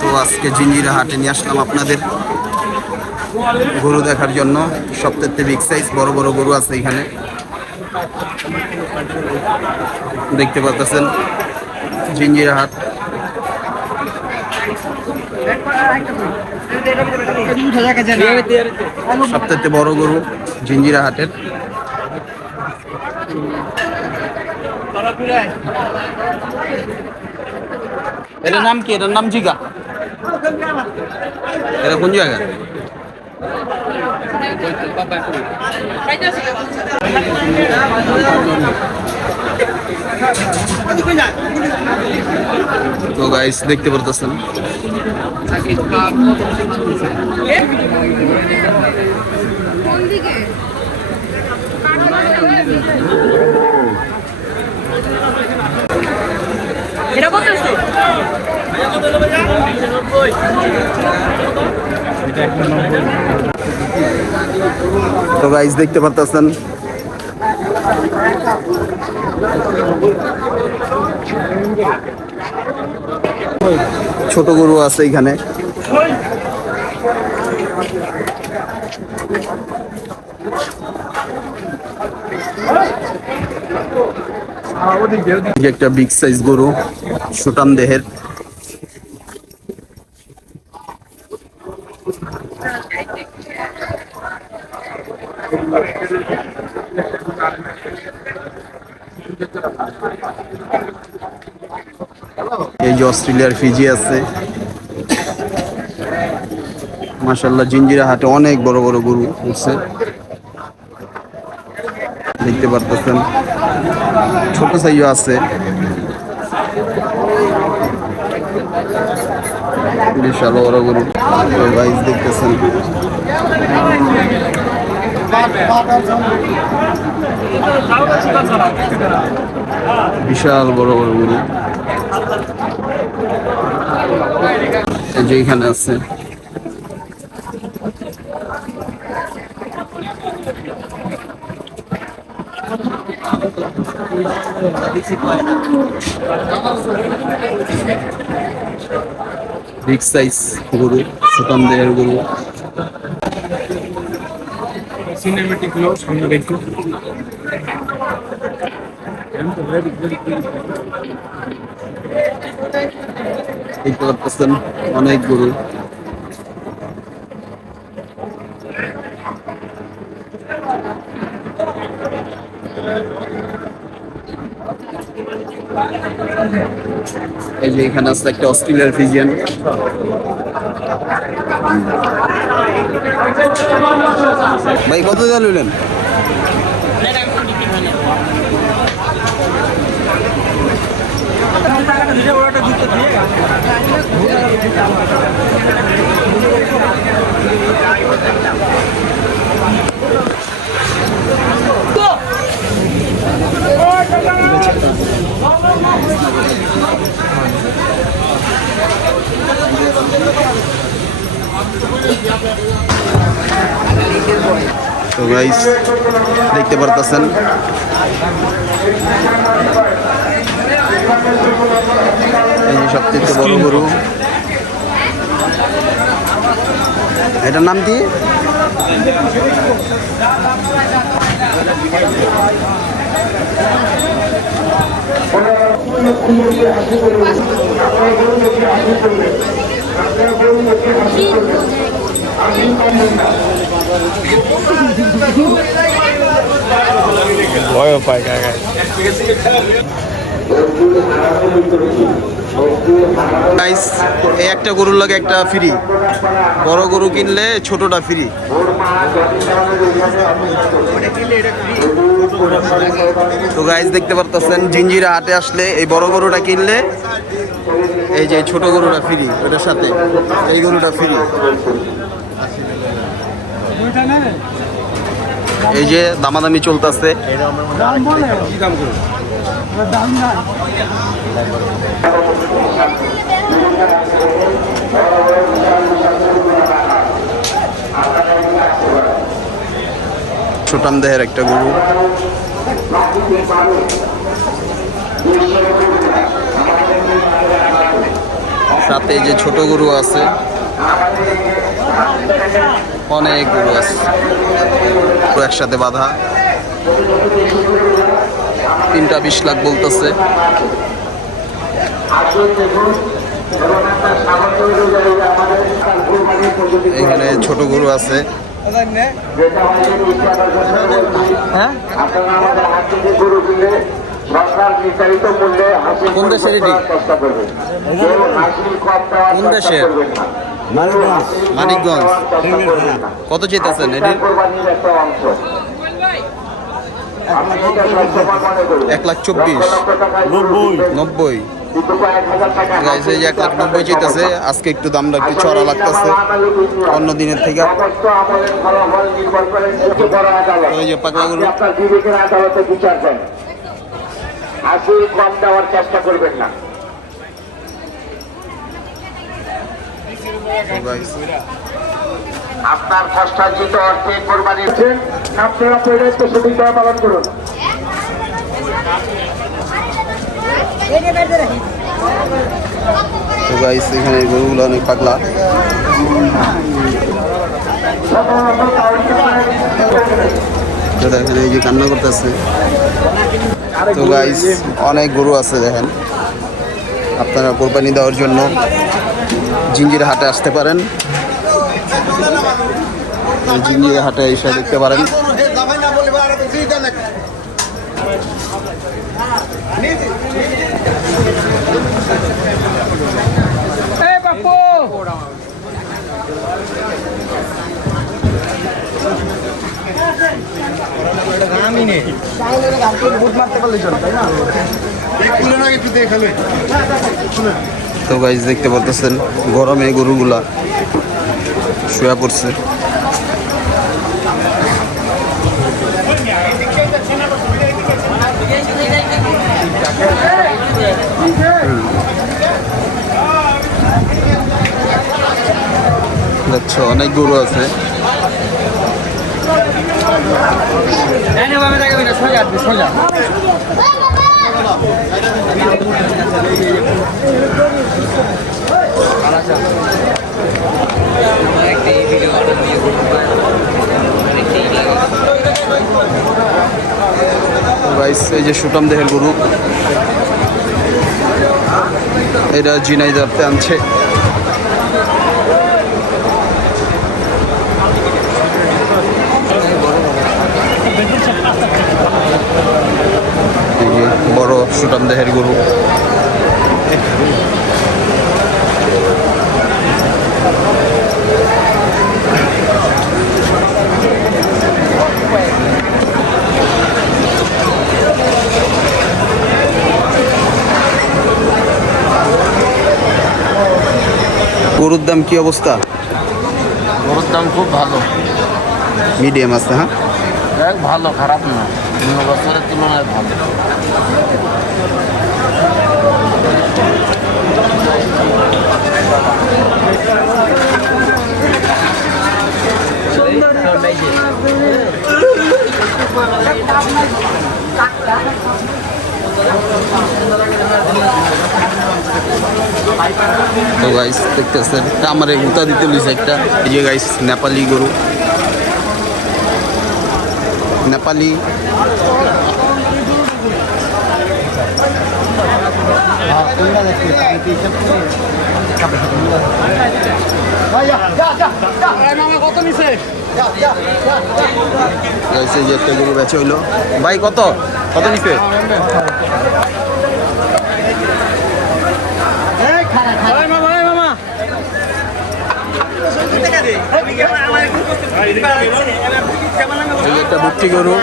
তো আজকে জিঞ্জিরা হাটে নিয়ে আসলাম আপনাদের গরু দেখার জন্য। সবথেকে বিগ সাইজ বড় বড় গরু আছে এখানে। দেখতে পাচ্ছেন জিঞ্জিরা হাট সবথেকে বড় গরু জিঞ্জিরা হাটের এটার নাম কি? এটার নাম জিগা। এটা কোন জায়গা? তো গাইস দেখতে পারতেছেন। এটা তো গাইস দেখতে পারতেছেন। ছোট গরু আছে এখানে। একটা বিগ সাইজ গরু সুটাম দেহের। যে অস্ট্রেলিয়ার ফিজি আছে। মাশাল্লাহ জিঞ্জিরা হাটে অনেক বড় বড় গরু উঠছে। দেখতে পারতেছেন। ছোট সাইজও আছে। বিশাল বড় গরু। গাইজ দেখতেছেন। বিশাল বড় বড় গরু। এখানে আছে। বিগ সাইজ গরু সুতাম দেহের গরু। সিনেমেটিকগুলো সামনে দেখো দেখতে পাচ্ছেন অনেক গরু। এই যে এখানে আছে একটা অস্ট্রেলিয়ার ফিজিয়ান। ভাই কত দিয়ে তো গাইস দেখতে পারতেছেন। এই যে সবচেয়ে বড় গরু। এটার নাম কি? ভয় পায় কাকা গাইস এই একটা গরুর লাগে একটা ফ্রি বড় গরু কিনলে ছোটটা ফ্রি তো গাইস দেখতে পারতেছেন জিঞ্জিরা হাটে আসলে এই বড় গরুটা কিনলে এই যে ছোট গরুটা ফ্রি ওটার সাথে। এই গরুটা ফ্রি এই যে দামাদামি চলতেছে। ছোটাম দেহের একটা গরু। সাথে যে ছোট গরু আছে অনেক গরু আছে। একসাথে বাঁধা। তিনটা বিশ লাখ বলতেছে এখানে ছোট গরু আছে হ্যাঁ কোন দেশের এটি? কোন দেশের? মানিকগঞ্জ। কত। আমি এটা। এক লাখ চব্বিশ। নব্বই। গাইছে যে এক লাখ নব্বই চেয়েছে আজকে একটু দামটা একটু চড়া লাগতেছে। অন্য দিনের থেকে। ওই যে কম দেওয়ার চেষ্টা করবেন না। আপনার কষ্টার্জিত অর্থে কোরবানি আপনারা পেরেন্টকে সঠিকভাবে পালন করুন। তো গাইস এখানে গরুগুলো অনেক পাগলা। তো দেখেন এই যে কান্না করতেছে। তো গাইস অনেক গরু আছে দেখেন। আপনারা কোরবানি দেওয়ার জন্য জিঞ্জির হাটে আসতে পারেন। জিঞ্জির হাটে এসে দেখতে পারেন। তো গাইস দেখতে পারতেছেন গরমে গরুগুলা শুয়ে পড়ছে। দেখছ অনেক গরু আছে। গাইস এই যে সুটাম দেহের গরু। এটা জিনাইদারতে আনছে। বড় সুটাম দেহের গরু। গরুর দাম কি অবস্থা? গরুর দাম খুব ভালো। মিডিয়াম আছে হ্যাঁ? দেখ ভালো খারাপ না। অন্য বছরের তুলনায় ভালো। তো গাইস দেখতেছেন, এটা আমার গুতা দিতে লইছে একটা। এই যে গাইস নেপালি গরু। নেপালি। হইল। ভাই, কত? কত নিছে? এই একটা বুট্টি গরু।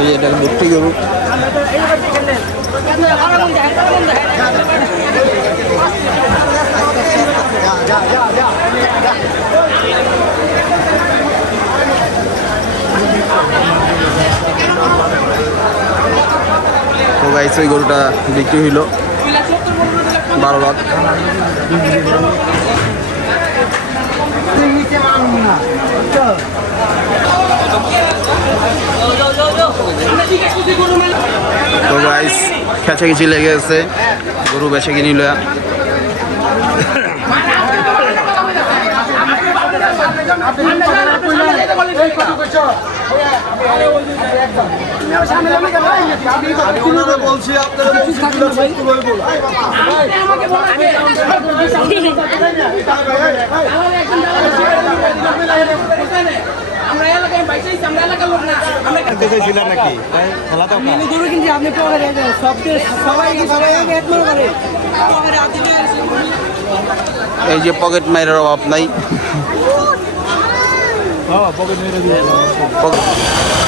এই একটা বুট্টি গরু। গাইস ওই গরুটা বিক্রি হইল। বারো লাখ। তো গাইস খেঁচাখেচি লেগে গেছে। গরু বেছে কিনি লয়া আমরা এলাকায় বাইচাইছি আমরা এলাকার লোক না আমরা আমি গরু কিনছি আপনি সব সবাই এক মনে করে। এই যে পকেট মাইরের অভাব নাই পকেট-